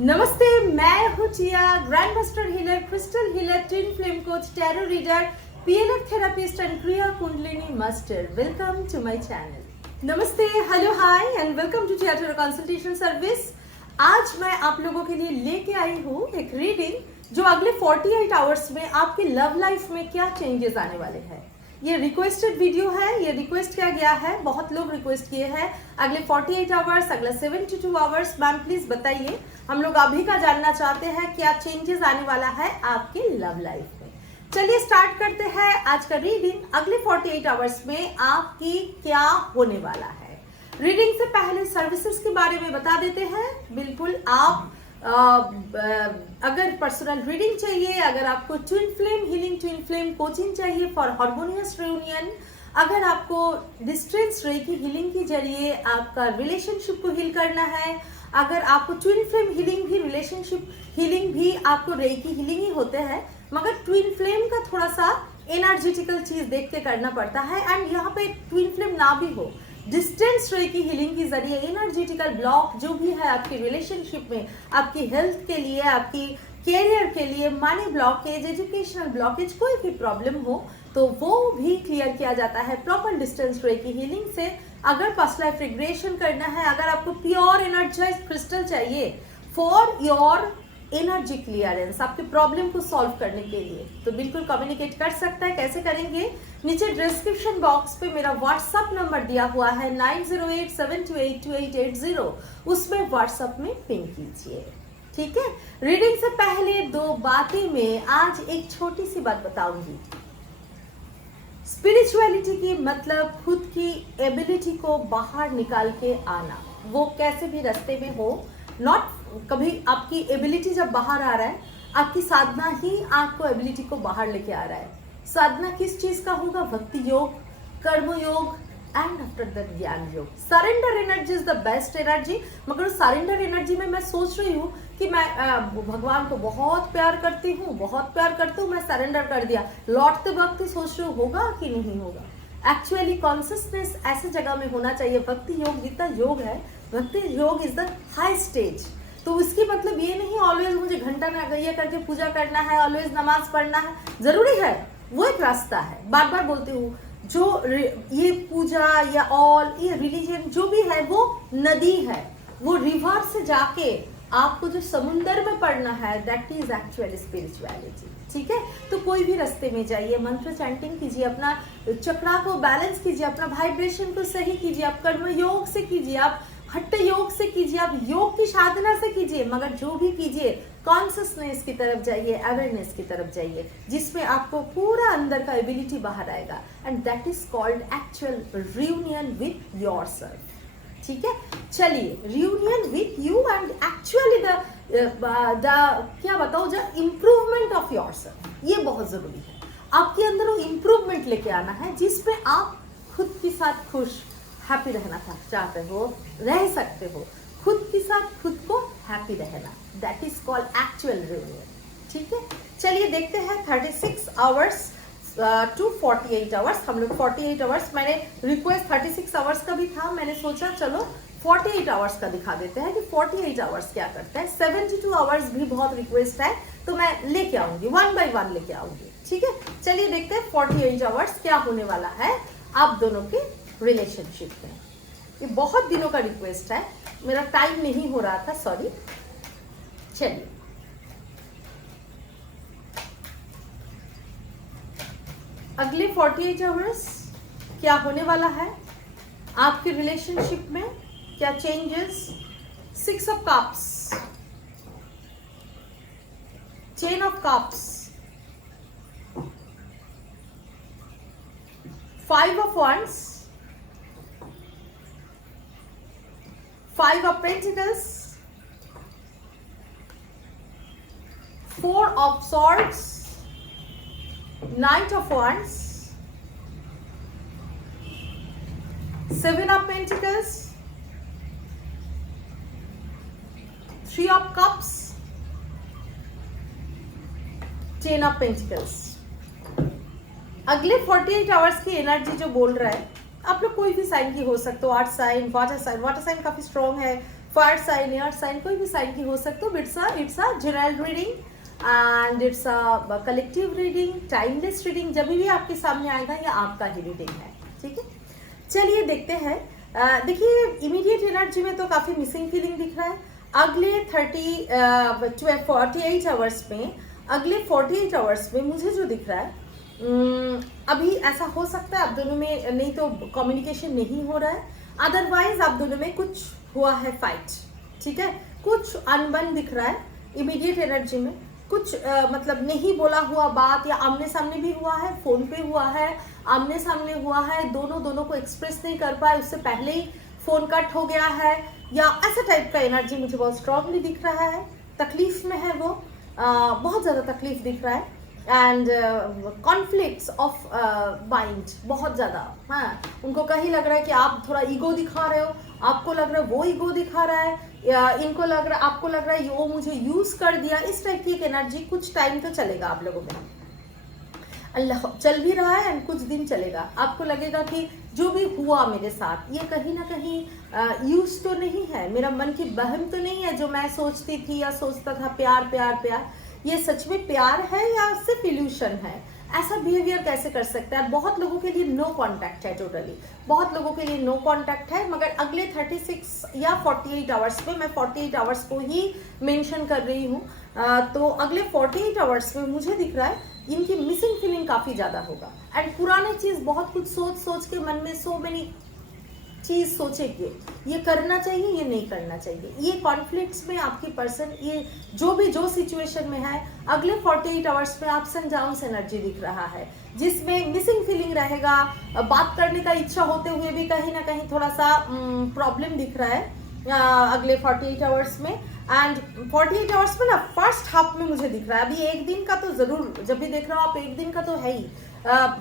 नमस्ते, मैं हूँ Jiya, grand master healer, crystal healer, twin flame coach, tarot reader, PNF therapist and kriya kundalini master. Welcome to my channel. नमस्ते, hello, hi and welcome to tarot consultation service. आज मैं आप लोगों के लिए लेके आई हूँ एक रीडिंग जो अगले 48 आवर्स में आपकी लव लाइफ में क्या चेंजेस आने वाले हैं। ये रिक्वेस्टेड वीडियो है, ये रिक्वेस्ट किया गया है, बहुत लोग रिक्वेस्ट किए हैं। अगले 48 आवर्स, अगला 72 आवर्स, मैम प्लीज बताइए, हम लोग अभी का जानना चाहते हैं क्या चेंजेस आने वाला है आपकी लव लाइफ में। चलिए स्टार्ट करते हैं आज का रीडिंग। अगले 48 आवर्स में आपकी क्या होने वाला है। रीडिंग से पहले सर्विसेज के बारे में बता देते हैं। बिल्कुल, आप अगर पर्सनल रीडिंग चाहिए, अगर आपको twin flame healing, twin flame coaching चाहिए फॉर हार्मोनियस रियूनियन, अगर आपको डिस्टेंस रेकी हीलिंग के जरिए आपका रिलेशनशिप को हील करना है, अगर आपको ट्विन फ्लेम हीलिंग भी, रिलेशनशिप हीलिंग भी आपको रेकी हीलिंग ही होते हैं, मगर ट्विन फ्लेम का थोड़ा सा एनर्जेटिकल चीज देख के करना पड़ता है। एंड यहाँ पे ट्विन फ्लेम ना भी हो, डिस्टेंस रेकी हीलिंग के जरिए एनर्जेटिकल ब्लॉक जो भी है आपकी रिलेशनशिप में, आपकी हेल्थ के लिए, आपकी कैरियर के लिए, मनी ब्लॉकेज, एजुकेशनल ब्लॉकेज, कोई भी प्रॉब्लम हो तो वो भी क्लियर किया जाता है प्रॉपर डिस्टेंस रेकी हीलिंग से। अगर पास्ट लाइफ रिग्रेशन करना है, अगर आपको प्योर एनर्जाइज्ड क्रिस्टल चाहिए फॉर योर एनर्जी क्लियरेंस, आपके प्रॉब्लम को सॉल्व करने के लिए, तो बिल्कुल कम्युनिकेट कर सकता है। कैसे करेंगे? नीचे डिस्क्रिप्शन बॉक्स पे मेरा व्हाट्सएप नंबर दिया हुआ है 9087282880, उसमें व्हाट्सएप में पिंग कीजिए, ठीक है। रीडिंग से पहले दो बातें में आज एक छोटी सी बात बताऊंगी। स्पिरिचुअलिटी की मतलब खुद की एबिलिटी को बाहर निकाल के आना, वो कैसे भी रास्ते में हो, नॉट कभी आपकी एबिलिटी जब बाहर आ रहा है, आपकी साधना ही आपको एबिलिटी को बाहर लेके आ रहा है। साधना किस चीज का होगा? भक्ति योग, कर्म योग एंड आफ्टर दैट ज्ञान योग। Surrender energy is the best energy. मगर सरेंडर एनर्जी में मैं सोच रही हूँ कि मैं भगवान को बहुत प्यार करती हूँ, बहुत प्यार करती हूँ, मैं सरेंडर कर दिया, लौटते वक्त सोच रही हूँ होगा कि नहीं होगा। एक्चुअली कॉन्सियसनेस ऐसे जगह में होना चाहिए। भक्ति योग जितना योग है, भक्ति योग इज द हाई स्टेज। तो इसकी मतलब ये नहीं ऑलवेज मुझे घंटा में ये करके पूजा करना है, ऑलवेज नमाज पढ़ना है, जरूरी है, वो एक रास्ता है। बार बार बोलती हूँ, जो ये पूजा या ऑल ये रिलीजन जो भी है वो नदी है, वो रिवर से जाके आपको जो समुंदर में पढ़ना है, दैट इज एक्चुअली स्पिरिचुअलिटी, ठीक है। तो कोई भी रास्ते में जाइए, मंत्र चैंटिंग कीजिए, अपना चक्रा को बैलेंस कीजिए, अपना वाइब्रेशन को सही कीजिए, आप कर्म योग से कीजिए, आप हट्ट योग से कीजिए, आप योग की साधना से कीजिए, मगर जो भी कीजिए कॉन्शियसनेस की तरफ जाइए, अवेयरनेस की तरफ जाइए, जिसमें आपको पूरा अंदर का एबिलिटी बाहर आएगा। And that is called actual reunion with yourself, ठीक है। चलिए, reunion with you and actually the क्या बताओ, द इम्प्रूवमेंट ऑफ योरसेल्फ, ये बहुत जरूरी है। आपके अंदर वो इम्प्रूवमेंट लेके आना है जिसपे आप खुद के साथ खुश, हैप्पी रहना चाहते हो, रह सकते हो, खुद के साथ खुद को हैप्पी रहना, that is called actual reunion, ठीक है। चलिए देखते हैं 36 आवर्स टू 48 आवर्स। हम लोग 48 आवर्स, मैंने रिक्वेस्ट 36 आवर्स का भी था, मैंने सोचा चलो 48 आवर्स का दिखा देते हैं कि 48 आवर्स क्या करते हैं। 72 आवर्स भी बहुत रिक्वेस्ट है, तो मैं लेके आऊंगी, वन बाय वन लेके आऊंगी, ठीक है। चलिए देखते हैं 48 आवर्स क्या होने वाला है आप दोनों के रिलेशनशिप में। ये बहुत दिनों का रिक्वेस्ट है, मेरा टाइम नहीं हो रहा था, सॉरी। चलिए, अगले 48 आवर्स क्या होने वाला है आपके रिलेशनशिप में, क्या changes. 6 of cups, 10 of cups, 5 of wands, 5 of pentacles, 4 of swords, Knight of wands, 7 of pentacles, 3 of cups, 10 of pentacles। अगले 48 आवर्स की एनर्जी जो बोल रहा है, आप लोग कोई भी साइन की हो सकते हो, earth sign, water sign, water sign काफी स्ट्रॉन्ग है, फायर साइन, एयर साइन, कोई भी साइन की हो सकते हो। It's a general reading and it's a collective reading, timeless reading. जब भी आपके सामने आएगा ये आपका ही रीडिंग है, ठीक है। चलिए देखते हैं। देखिए इमीडिएट एनर्जी में तो काफी मिसिंग फीलिंग दिख रहा है। अगले 48 आवर्स में, अगले 48 आवर्स में मुझे जो दिख रहा है, अभी ऐसा हो सकता है आप दोनों में नहीं तो कम्युनिकेशन नहीं हो रहा है, अदरवाइज आप दोनों में कुछ हुआ है फाइट, ठीक है। कुछ अनबन दिख रहा है इमीडिएट एनर्जी में। कुछ मतलब नहीं बोला हुआ बात, या आमने सामने भी हुआ है, फोन पे हुआ है, आमने सामने हुआ है, दोनों को एक्सप्रेस नहीं कर पाए, उससे पहले ही फोन कट हो गया है, या ऐसा टाइप का एनर्जी मुझे बहुत स्ट्रांगली दिख रहा है। तकलीफ में है वो, बहुत ज्यादा तकलीफ दिख रहा है। एंड कॉन्फ्लिक्ट्स ऑफ माइंड बहुत ज्यादा, हाँ। उनको कहीं लग रहा है कि आप थोड़ा ईगो दिखा रहे हो, आपको लग रहा है वो ईगो दिखा रहा है, या इनको लग रहा है, आपको लग रहा है वो मुझे यूज कर दिया। इस टाइप की एक एनर्जी कुछ टाइम तो चलेगा आप लोगों में, अल्लाह चल भी रहा है एंड कुछ दिन चलेगा। आपको लगेगा कि जो भी हुआ मेरे साथ ये कहीं ना कहीं यूज तो नहीं है, मेरा मन की बहम तो नहीं है जो मैं सोचती थी या सोचता था प्यार प्यार प्यार, ये सच में प्यार है या सिर्फ इल्यूशन है। ऐसा बिहेवियर कैसे कर सकता है। बहुत लोगों के लिए नो कांटेक्ट है, टोटली बहुत लोगों के लिए नो कांटेक्ट है, मगर अगले 36 या 48 आवर्स में, मैं 48 आवर्स को ही मेंशन कर रही हूँ, तो अगले 48 आवर्स में मुझे दिख रहा है इनकी मिसिंग फीलिंग काफी ज्यादा होगा। एंड पुरानी चीज बहुत कुछ सोच सोच के मन में सो मेनी चीज सोचेंगे, ये करना चाहिए, ये नहीं करना चाहिए। ये कॉन्फ्लिक्ट्स में आपकी पर्सन, ये जो सिचुएशन में है, अगले 48 आवर्स में अप्स एंड डाउन्स एनर्जी दिख रहा है, जिसमें मिसिंग फीलिंग रहेगा। बात करने का इच्छा होते हुए भी कहीं ना कहीं थोड़ा सा प्रॉब्लम दिख रहा है अगले 48 आवर्स में। एंड 48 आवर्स में ना फर्स्ट हाफ में मुझे दिख रहा है, अभी एक दिन का तो जरूर, जब भी देख रहा हूँ आप, एक दिन का तो है ही,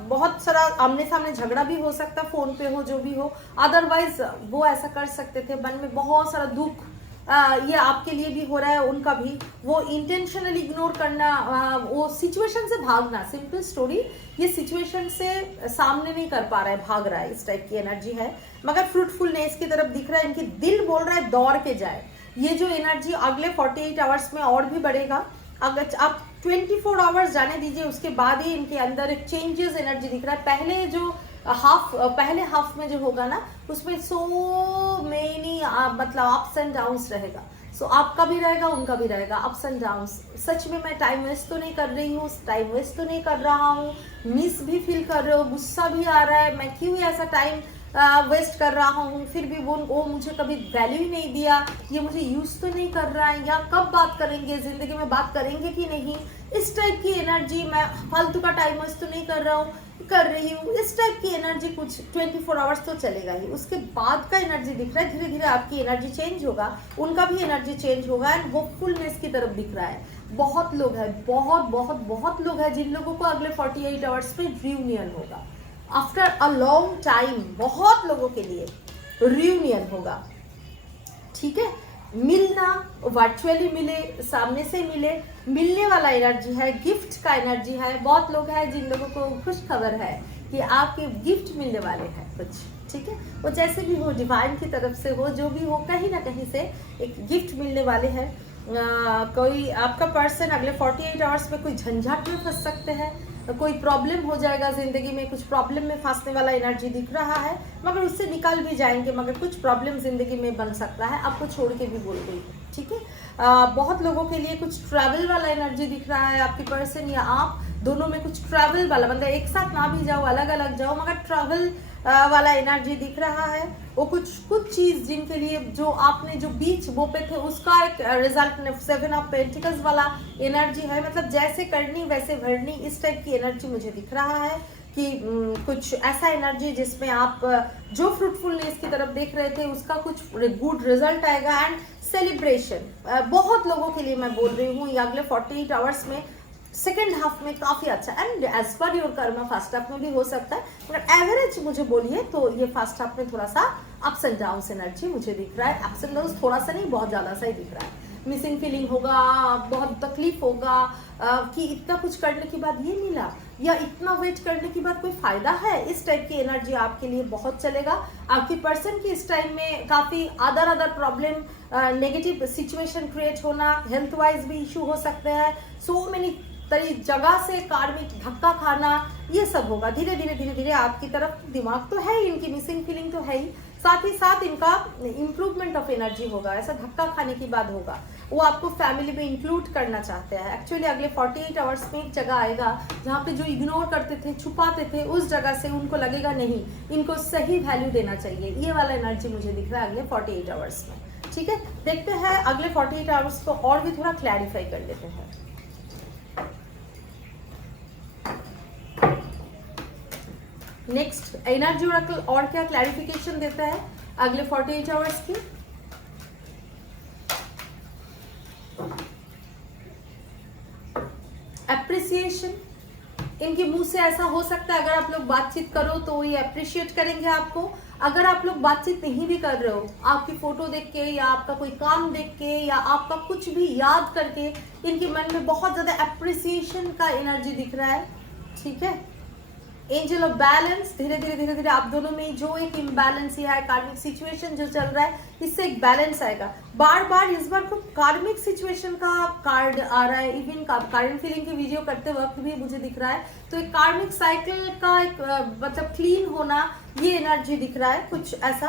बहुत सारा आमने सामने झगड़ा भी हो सकता, फोन पे हो, जो भी हो, अदरवाइज वो ऐसा कर सकते थे। मन में बहुत सारा दुख ये आपके लिए भी हो रहा है, उनका भी, वो इंटेंशनली इग्नोर करना, वो सिचुएशन से भागना, सिंपल स्टोरी, ये सिचुएशन से सामने नहीं कर पा रहा है, भाग रहा है, इस टाइप की एनर्जी है। मगर फ्रूटफुलनेस की तरफ दिख रहा है, इनकी दिल बोल रहा है दौड़ के जाए। ये जो एनर्जी अगले 48 आवर्स में और भी बढ़ेगा। अगर आप 24 आवर्स जाने दीजिए, उसके बाद ही इनके अंदर एक चेंजेस एनर्जी दिख रहा है। पहले हाफ में जो होगा ना, उसमें सो मेनी मतलब अप्स एंड डाउन्स रहेगा। सो आपका भी रहेगा, उनका भी रहेगा, अप्स एंड डाउन्स। सच में मैं टाइम वेस्ट तो नहीं कर रही हूँ, टाइम वेस्ट तो नहीं कर रहा हूँ, मिस भी फील कर रहे हो, गुस्सा भी आ रहा है, मैं क्यों ऐसा टाइम वेस्ट कर रहा हूँ, फिर भी वो मुझे कभी वैल्यू ही नहीं दिया, ये मुझे यूज तो नहीं कर रहा है, या कब बात करेंगे, जिंदगी में बात करेंगे कि नहीं, इस टाइप की एनर्जी। मैं फालतू का टाइम वेस्ट तो नहीं कर रही हूँ, इस टाइप की एनर्जी कुछ 24 आवर्स तो चलेगा ही। उसके बाद का एनर्जी दिख रहा है, धीरे धीरे आपकी एनर्जी चेंज होगा, उनका भी एनर्जी चेंज होगा, एंड होपफुलनेस की तरफ दिख रहा है। बहुत लोग हैं, बहुत लोग हैं जिन लोगों को अगले 48 आवर्स पे रियूनियन होगा, आफ्टर अ लॉन्ग टाइम, बहुत लोगों के लिए रियूनियन होगा, ठीक है। मिलना, वर्चुअली मिले, सामने से मिले, मिलने वाला एनर्जी है, गिफ्ट का एनर्जी है। बहुत लोग हैं जिन लोगों को खुश खबर है कि आपके गिफ्ट मिलने वाले हैं कुछ, ठीक है। वो जैसे भी हो, डिवाइन की तरफ से हो, जो भी हो, कहीं ना कहीं से एक गिफ्ट मिलने वाले हैं। कोई आपका पर्सन अगले 48 आवर्स में कोई झंझट में फंस सकते हैं, कोई प्रॉब्लम हो जाएगा जिंदगी में, कुछ प्रॉब्लम में फंसने वाला एनर्जी दिख रहा है, मगर उससे निकल भी जाएंगे, मगर कुछ प्रॉब्लम जिंदगी में बन सकता है, आपको छोड़ के भी बोल गई है, ठीक है। बहुत लोगों के लिए कुछ ट्रैवल वाला एनर्जी दिख रहा है, आपकी पर्सन या आप दोनों में कुछ ट्रैवल वाला, मतलब एक साथ ना भी जाओ, अलग अलग जाओ, मगर ट्रैवल वाला एनर्जी दिख रहा है। वो कुछ चीज जिनके लिए जो आपने जो बीच वो पे थे, उसका एक रिजल्ट 7 ऑफ पेंटिकल्स वाला एनर्जी है, मतलब जैसे करनी वैसे भरनी, इस टाइप की एनर्जी मुझे दिख रहा है कि कुछ ऐसा एनर्जी जिसमें आप जो फ्रूटफुलनेस की तरफ देख रहे थे उसका कुछ गुड रिजल्ट आएगा, एंड सेलिब्रेशन। बहुत लोगों के लिए मैं बोल रही हूँ, ये अगले 48 आवर्स में सेकेंड हाफ में काफी अच्छा, and as per your karma first half में भी हो सकता है, मगर एवरेज मुझे बोलिए तो ये फर्स्ट हाफ में थोड़ा सा अप्स एंड डाउन्स एनर्जी मुझे दिख रहा है। अप्स एंड डाउन्स थोड़ा सा नहीं, बहुत ज्यादा सा ही दिख रहा है। मिसिंग फीलिंग होगा, बहुत तकलीफ होगा कि इतना कुछ करने के बाद ये मिला, या इतना वेट करने के बाद कोई फायदा है, इस टाइप की एनर्जी आपके लिए बहुत चलेगा। आपकी पर्सन की इस टाइम में काफी other problem, negative situation create होना, हेल्थ वाइज भी इशू हो सकते हैं, सो मेनी जगह से कार्मिक धक्का खाना, ये सब होगा। धीरे धीरे आपकी तरफ दिमाग तो है ही, इनकी मिसिंग फीलिंग तो है ही, साथ ही साथ इनका इंप्रूवमेंट ऑफ एनर्जी होगा। ऐसा धक्का खाने की बात होगा, वो आपको फैमिली में इंक्लूड करना चाहते हैं। एक्चुअली अगले 48 आवर्स में एक जगह आएगा जहाँ पे जो इग्नोर करते थे, छुपाते थे, उस जगह से उनको लगेगा नहीं, इनको सही वैल्यू देना चाहिए। ये वाला एनर्जी मुझे दिख रहा है अगले 48 आवर्स में। ठीक है, देखते हैं अगले 48 आवर्स को और भी थोड़ा क्लैरिफाई कर लेते हैं। नेक्स्ट एनर्जी ओरेकल और क्या क्लैरिफिकेशन देता है अगले 48 आवर्स की। एप्रिसिएशन, इनके मुंह से ऐसा हो सकता है, अगर आप लोग बातचीत करो तो ये अप्रिशिएट करेंगे आपको। अगर आप लोग बातचीत नहीं भी कर रहे हो, आपकी फोटो देख के या आपका कोई काम देख के या आपका कुछ भी याद करके इनके मन में बहुत ज्यादा अप्रिसिएशन का एनर्जी दिख रहा है। ठीक है, एंजल ऑफ बैलेंस, धीरे धीरे आप दोनों में जो एक इम्बैलेंस है, कार्मिक सिचुएशन जो चल रहा है, इससे एक बैलेंस आएगा। बार इस बार खूब कार्मिक सिचुएशन का कार्ड आ रहा है। इवन कार्मिक फीलिंग की वीडियो करते वक्त भी मुझे दिख रहा है, तो एक कार्मिक साइकिल का एक मतलब क्लीन होना, ये एनर्जी दिख रहा है कुछ ऐसा।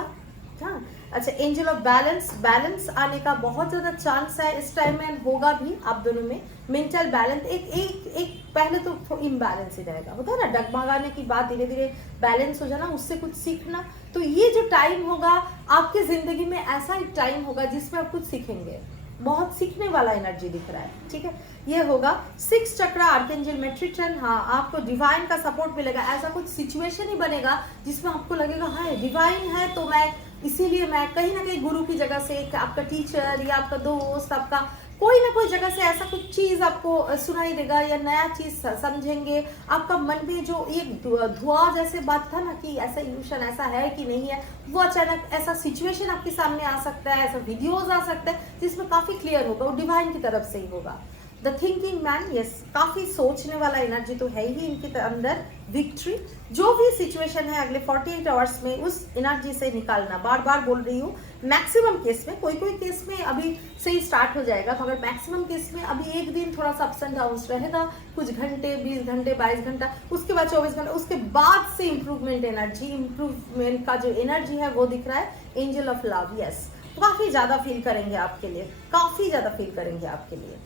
हाँ, अच्छा, एंजल ऑफ बैलेंस आने का बहुत ज्यादा चांस है इस टाइम में, होगा भी आप दोनों में। मेंटल बैलेंस, एक पहले तो इम्बैलेंस ही रहेगा, होता है ना, डगमगाने की बात, धीरे धीरे बैलेंस हो जाना, उससे कुछ सीखना। तो ये जो टाइम होगा आपकी जिंदगी में, ऐसा एक टाइम होगा जिसमें आप कुछ सीखेंगे, बहुत सीखने वाला एनर्जी दिख रहा है। ठीक है, ये होगा 6 चक्रा आर्कएंजल मेट्रिट्रन। हाँ, आपको डिवाइन का सपोर्ट मिलेगा। ऐसा कुछ सिचुएशन ही बनेगा जिसमें आपको लगेगा हाँ डिवाइन है, तो मैं इसीलिए मैं कहीं ना कहीं गुरु की जगह से, आपका टीचर या आपका दोस्त, आपका कोई ना कोई जगह से ऐसा कुछ चीज आपको सुनाई देगा या नया चीज समझेंगे। आपका मन में जो एक धुआं जैसे बात था ना कि ऐसा इल्यूशन ऐसा है कि नहीं है, वो अचानक ऐसा सिचुएशन आपके सामने आ सकता है, ऐसा वीडियोज आ सकता है जिसमें काफी क्लियर होगा, वो डिवाइन की तरफ से ही होगा। द थिंकिंग मैन, यस, काफी सोचने वाला एनर्जी तो है ही इनके अंदर। विक्ट्री, जो भी सिचुएशन है अगले 48 आवर्स में उस एनर्जी से निकालना। बार बोल रही हूँ, मैक्सिमम केस में, कोई केस में अभी से ही स्टार्ट हो जाएगा, मगर मैक्सिमम केस में अभी एक दिन थोड़ा सा अप्स एंड डाउन्स रहेगा, कुछ घंटे, 20 घंटे, 22 घंटा, उसके बाद 24 घंटा, उसके बाद से इंप्रूवमेंट का जो एनर्जी है वो दिख रहा है। एंजल ऑफ लव, यस, काफी ज्यादा फील करेंगे आपके लिए, काफी ज्यादा फील करेंगे आपके लिए।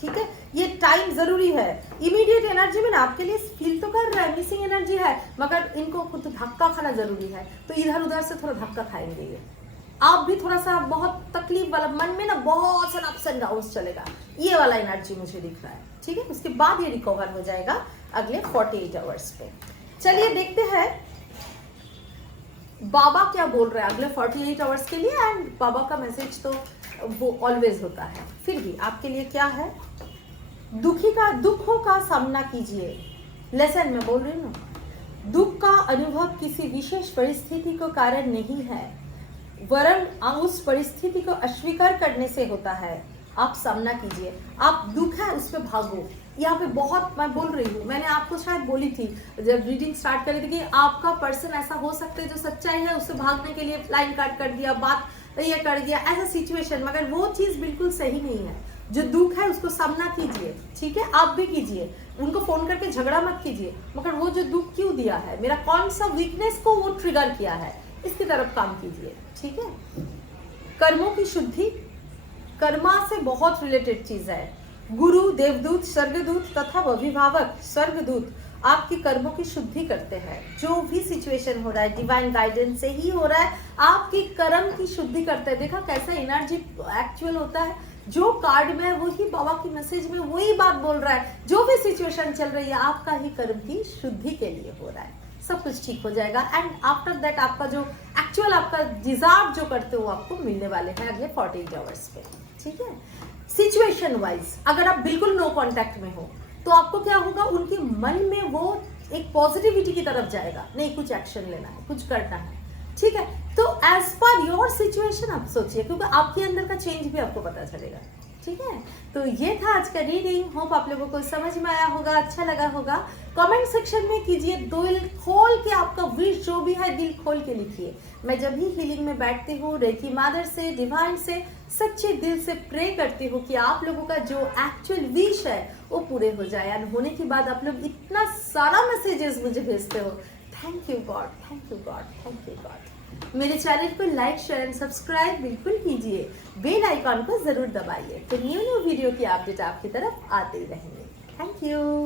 ठीक है, ये टाइम जरूरी है। इमीडिएट एनर्जी में ना आपके लिए फील तो कर रहा है, मिसिंग एनर्जी है, मगर इनको खुद धक्का खाना जरूरी है, तो इधर उधर से थोड़ा धक्का खाएंगे ये। आप भी थोड़ा सा बहुत तकलीफ वाला, मन में ना बहुत सारा अप्स एंड डाउन्स चलेगा, ये वाला एनर्जी मुझे दिख रहा है। ठीक है, उसके बाद ये रिकवर हो जाएगा अगले 48 आवर्स पे। चलिए देखते हैं बाबा क्या बोल रहे हैं अगले 48 आवर्स के लिए। एंड बाबा का मैसेज तो वो ऑलवेज होता है, फिर भी आपके लिए क्या है। दुखों का सामना कीजिए। लेसन में बोल रही हूँ, दुख का अनुभव किसी विशेष परिस्थिति को कारण नहीं है, वरन उस परिस्थिति को अस्वीकार करने से होता है। आप सामना कीजिए, आप दुख है उस पर भागो। यहाँ पे बहुत मैं बोल रही हूँ, मैंने आपको शायद बोली थी जब रीडिंग स्टार्ट करी थी कि आपका पर्सन ऐसा हो सकता है जो सच्चाई है उससे भागने के लिए लाइन काट कर दिया, बात ये कर दिया, ऐसा सिचुएशन, मगर वो चीज बिल्कुल सही नहीं है। जो दुख है उसको सामना कीजिए, ठीक है, आप भी कीजिए, उनको फोन करके झगड़ा मत कीजिए, मगर वो जो दुख क्यों दिया है, मेरा कौन सा वीकनेस को वो ट्रिगर किया है, इसकी तरफ काम कीजिए। ठीक है, कर्मों की शुद्धि, कर्मा से बहुत रिलेटेड चीज है। गुरु, देवदूत, स्वर्गदूत तथा अभिभावक स्वर्गदूत आपकी कर्मों की शुद्धि करते हैं। जो भी सिचुएशन हो रहा है डिवाइन गाइडेंस से ही हो रहा है, आपकी कर्म की शुद्धि करते हैं। देखा कैसा एनर्जी एक्चुअल होता है, जो कार्ड में है वही बाबा की मैसेज में वही बात बोल रहा है। जो भी सिचुएशन चल रही है आपका ही कर्म की शुद्धि के लिए हो रहा है, सब कुछ ठीक हो जाएगा। एंड आफ्टर दैट आपका जो एक्चुअल आपका डिजर्व जो करते हो आपको मिलने वाले हैं अगले 48 आवर्स पे। ठीक है, सिचुएशन वाइज अगर आप बिल्कुल नो कांटेक्ट में हो तो आपको क्या होगा, उनके मन में वो एक पॉजिटिविटी की तरफ जाएगा, नहीं कुछ एक्शन लेना है, कुछ करना है। ठीक है, तो एज पर योर सिचुएशन आप सोचिए, क्योंकि आपके अंदर का चेंज भी आपको पता चलेगा। ठीक है, तो ये था आज का रीडिंग। होप आप लोगों को समझ में आया होगा, अच्छा लगा होगा। कमेंट सेक्शन में कीजिए, दिल खोल के आपका विश जो भी है दिल खोल के लिखिए। मैं जब भी हीलिंग में बैठती हूँ, रेकी मदर से, डिवाइन से सच्चे दिल से प्रे करती हूँ कि आप लोगों का जो एक्चुअल विश है वो पूरे हो जाए। और होने के बाद आप लोग इतना सारा मैसेजेस मुझे भेजते हो। Thank you God, thank you God, thank you God. मेरे चैनल को लाइक शेयर एंड सब्सक्राइब बिल्कुल कीजिए, बेल आइकॉन को जरूर दबाइए, तो न्यू वीडियो की अपडेट आपकी तरफ आते ही रहेंगे। Thank you.